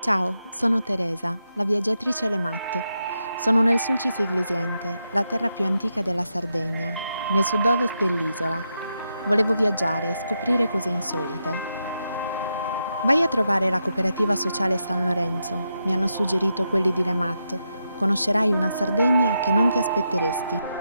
Ciao, sono Teresa, la viaggiatrice Lemat. Sono nel Sulcis Iglesiente, la terra più antica della Sardegna, nel sud-ovest dell'isola. Volevo viaggiare e scoprire cose insolite. Vai a trovare la cooperativa sociale San Lorenzo, mi hanno suggerito quelli di Lemat. Conoscerai una Sardegna che non ti aspetteresti.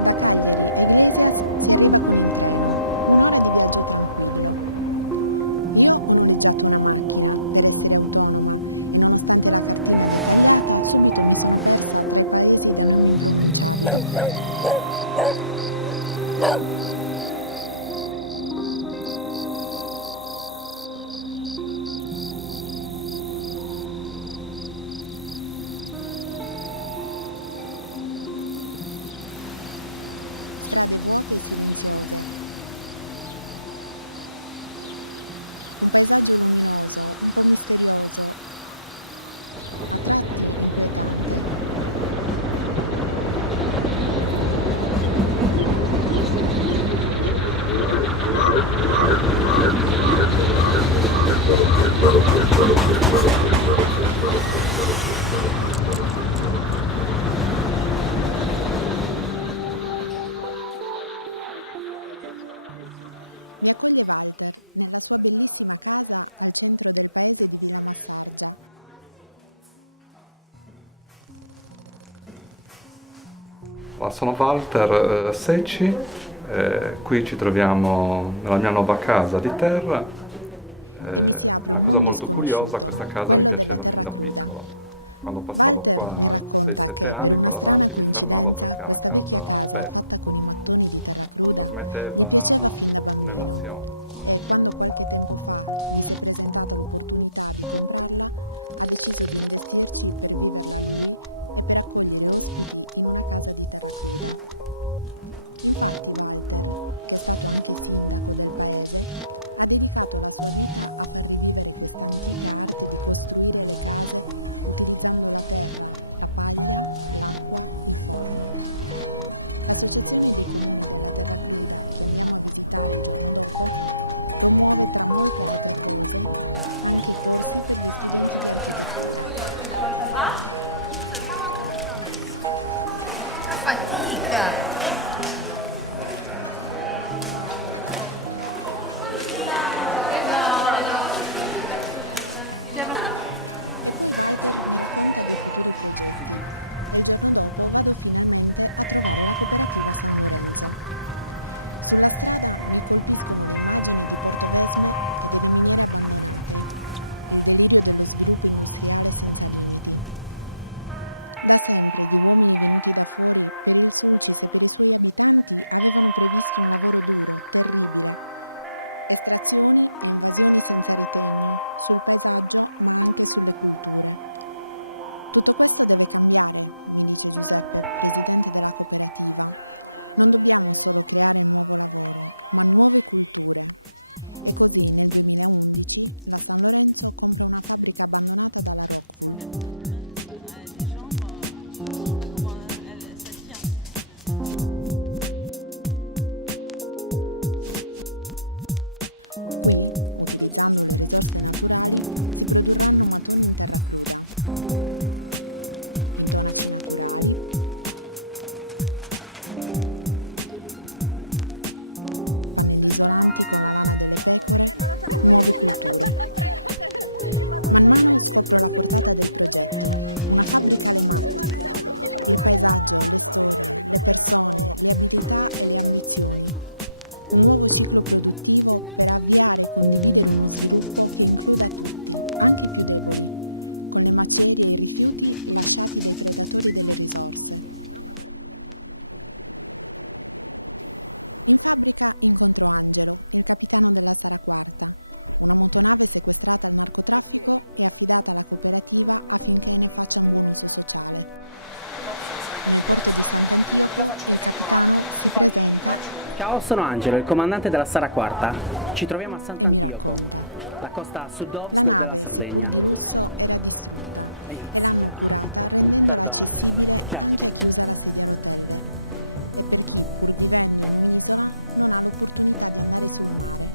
Da Cagliari a Iglesias si arriva con il treno, un'ora di viaggio tranquillo. Io ho noleggiato una macchina per essere autonoma e nonostante la cartina dettagliata, subito mi sono persa tra i paesi da nomi impronunciabili. Strade vuote e silenziose. Un paesaggio luminoso, un po' misterioso, a tratti inquietante. Mi accoglie Walter nella sua bellissima casa al centro del paese di Villa Massargia. Sono Walter Secci, qui ci troviamo nella mia nuova casa di terra. E mi si apre un mondo sconosciuto, quello della terra cruda. Walter mi racconta che, per una strana coincidenza, questa vecchia casa, fatta con i mattoni di terra cruda, gli piaceva fin da bambino e, quando qualche tempo fa gli si è presentata l'opportunità di comprarla, ha deciso di investirci per viverla lui e per accogliere ospiti in una casa di terra cruda. Infatti Walter, che è stato anche sindaco del paese, ha dedicato la sua vita a far rivivere questa antica arte di costruire le case utilizzando la terra, la paglia, l'acqua, il forno. L'Associazione dei Comuni della Terra Cruda, che andiamo a visitare il giorno dopo, promuove tra molte altre cose anche corsi per gli studenti di architettura. Fatica! E poi Walter mi racconta dei futuri progetti e il giorno dopo vado finalmente a trovare la cooperativa San Lorenzo. Sulla strada mi colpiscono le immagini di Portovesme e delle miniere abbandonate, il delirio dello sviluppo industriale senza limiti. Da sempre gli uomini venuti da fuori per il Sulcis e per i suoi abitanti avevano previsto un lavoro duro, terribile. Estrazioni e invasioni senza ritegno, sul paesaggio ma anche sulle culture. Tutto questo deve cambiare, mi dice Giuseppe, presidente della cooperativa. Non dobbiamo solo creare nuovo lavoro, ma nuove culture. E così nel 2011 la San Lorenzo compra una fabbrica abbandonata dalla Rockwool. Qui, utilizzando le risorse naturali, si produrranno mattoni in terra cruda, intonaci naturali, pannelli isolanti con la lana delle pecore, nuove culture. Man mano scopro la portata del progetto, una fabbrica Lemat, il paesaggio, le storie, le persone, le abilità e le ambizioni. Un nuovo ciclo produttivo per avviare e condividere uno sviluppo che includa tutti, anche i più deboli, con le macerie e i rifiuti lasciati dai predatori delle risorse. In fabbrica incontro Angelo, il capitano della Sara Quarta, una motonave sequestrata al narcotraffico e affidata alla cooperativa affinché ne faccia un buon uso sociale. Nel porto di Sant'Antioco il capitano si presenta Ciao, sono Angelo, il comandante della Sara Quarta. Ci troviamo a Sant'Antioco. E mi racconta. La costa sud-ovest La nave, della Sardegna. seppur di lusso, era distrutta e l'hanno curata rendendola accessibile anche a chi usa la sedia a rotelle e per chi, pur vivendo in un'isola, non ha l'opportunità di andare sul mare.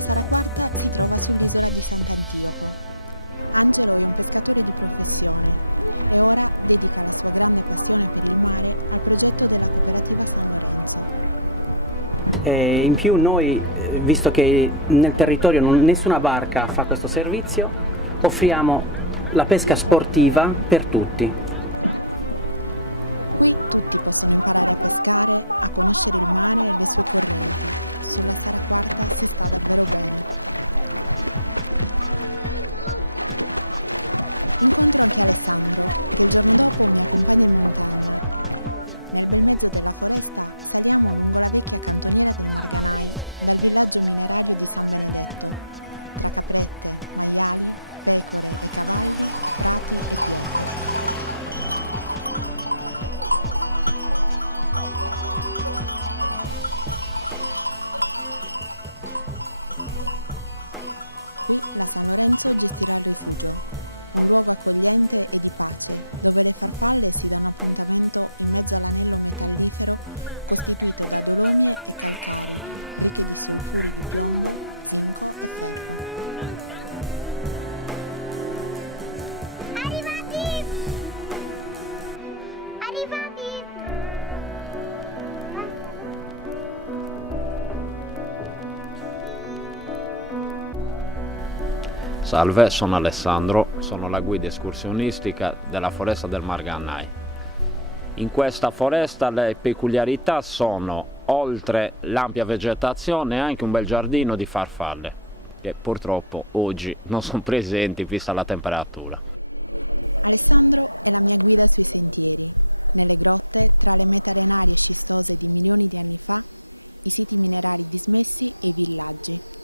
La Sara Quarta si trova sull'isola di Sant'Antioco. Angelo è un pescatore di professione e ora dedica la sua grande passione per il mare al progetto della cooperativa San Lorenzo. E in più noi, visto che nel territorio nessuna barca fa questo servizio, offriamo la pesca sportiva per tutti. Qui tutti possono imparare a pescare, a conoscere il mare e le sue correnti. Sulla Sara Quarta si sta davvero bene. Incontro anche Alessandro, che il giorno dopo mi accompagna in montagna. Nel bel mezzo della foresta saliamo lungo la vecchia cantoniera del Marganai, dal villaggio minerario di San Benedetto, tra caprette, maiali, pecore e cavalli, prati e pietre. Qui la San Lorenzo gestirà il rifugio, un luogo accogliente e di pace, dove le farfalle si danno appuntamento in mezzo all'anello metallifero costituito da dolomie e calcari, ricche di solfuri di piombo, zinco e ferro. Salve, sono Alessandro, sono la guida escursionistica della foresta del Marganai. In questa foresta le peculiarità sono, oltre l'ampia vegetazione, anche un bel giardino di farfalle, che purtroppo oggi non sono presenti vista la temperatura. Alessandro è la mia guida sui sentieri, nelle grotte, tra le mete arenarie scistose di milioni di anni fa, i siti minerari dismessi e i villaggi.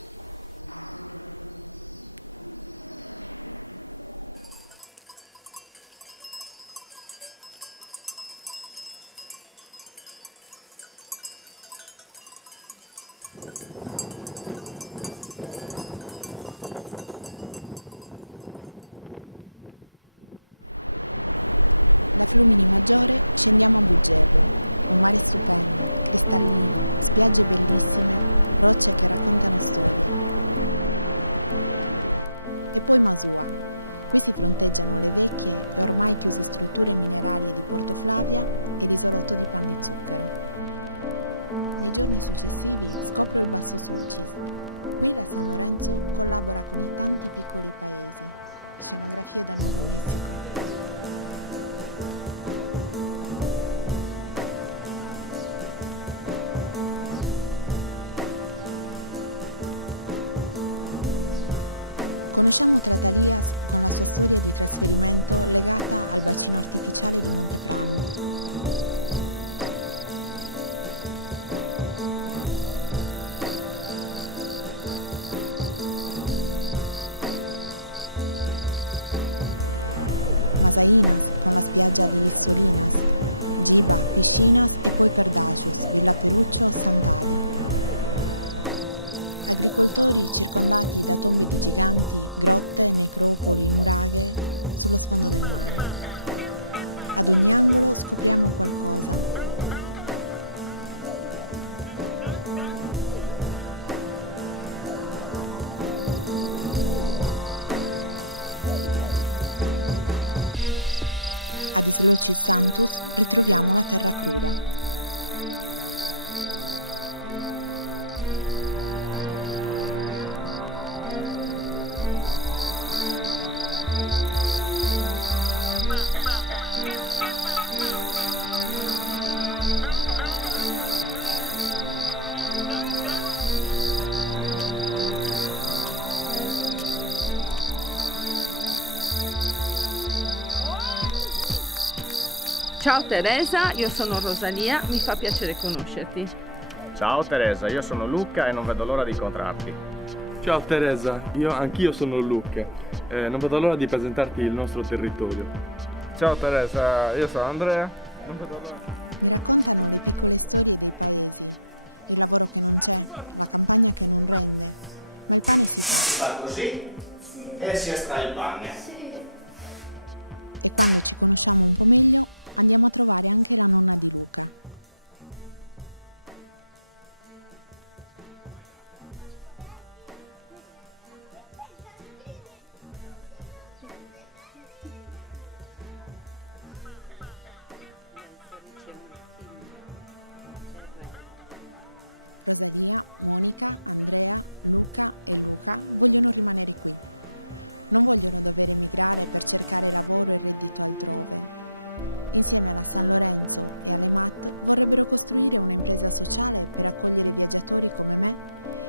Da Flumini Maggiore scendiamo a Buggerro, un mare stupendo, cristallino, spiagge bellissime, rocce che raccontano storie. E poi Masua. Qui si fronteggiano le vecchie e ormai chiuse strutture minerarie di Porto Flavia e l'isolotto di Pan di Zucchero. Nei giorni successivi scopro il Basso Sulcis. Qui la San Lorenzo collabora con i tanti piccoli paesi, scenografie da Nuovo Messico. Conosciamo Tratalias con la sua storia di trasferimento legata al bacino artificiale di Monteprano. Masainas con la spiaggia di Solinas, Giba, Piscinas e poi Perdacius, Villa Peruccio, Sant'Adi. Agricoltori circondati da tombe di giganti, grotte, necropoli, nuraghe sullo sfondo del mare. Ad ogni angolo scopriamo qualcosa. Ad Islocis Santus ritroviamo la terra cruda. Ciao Teresa, io sono Rosalia, mi fa piacere conoscerti. Ciao Teresa, io sono Luca e non vedo l'ora di incontrarti. Ciao Teresa, anch'io sono Luca, non vedo l'ora di presentarti il nostro territorio. Ciao Teresa, io sono Andrea, non vedo l'ora. Mi raccontano le piccole storie dei paesi, il lavoro che non c'è, la campagna che non rende, ma il pane si fa. Fa così e si estrae il pane. E quando ci conosciamo un po' meglio, andiamo a trovare anche la nonna di Luca. Rosalia, Monica, Andrea, Luca e Luca vogliono rimanere qui. Non vogliono dover emigrare per cercare lavoro e reddito altrove. Insieme alla San Lorenzo e alle MAT vorrebbero costruire un'impresa sociale per accogliere viaggiatori come me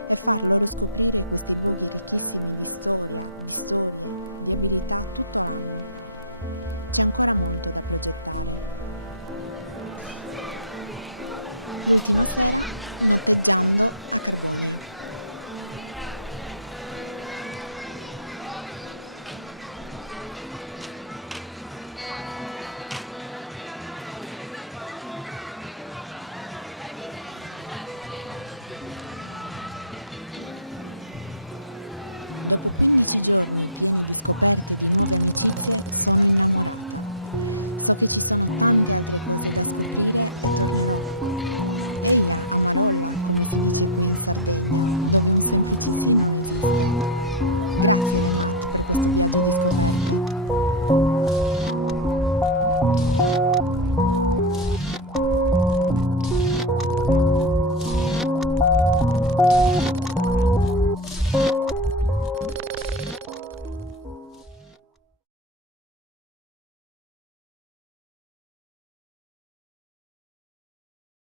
e far loro scoprire questi luoghi ricchissimi di storia, di storie, di abilità tutto l'anno. C'è ancora molto da progettare. L'ultima sera, notteggiando a Carbonia. Dopo 15 giorni pieni di scoperte e di nuove amicizie, sono innamorata. So che ci sono tante altre cose da scoprire e tornerò. Eia, Amarolla, come si dice qui in Sardegna, dove un semplice sì non esiste. Grazie le MAT per questo viaggio di scoperte.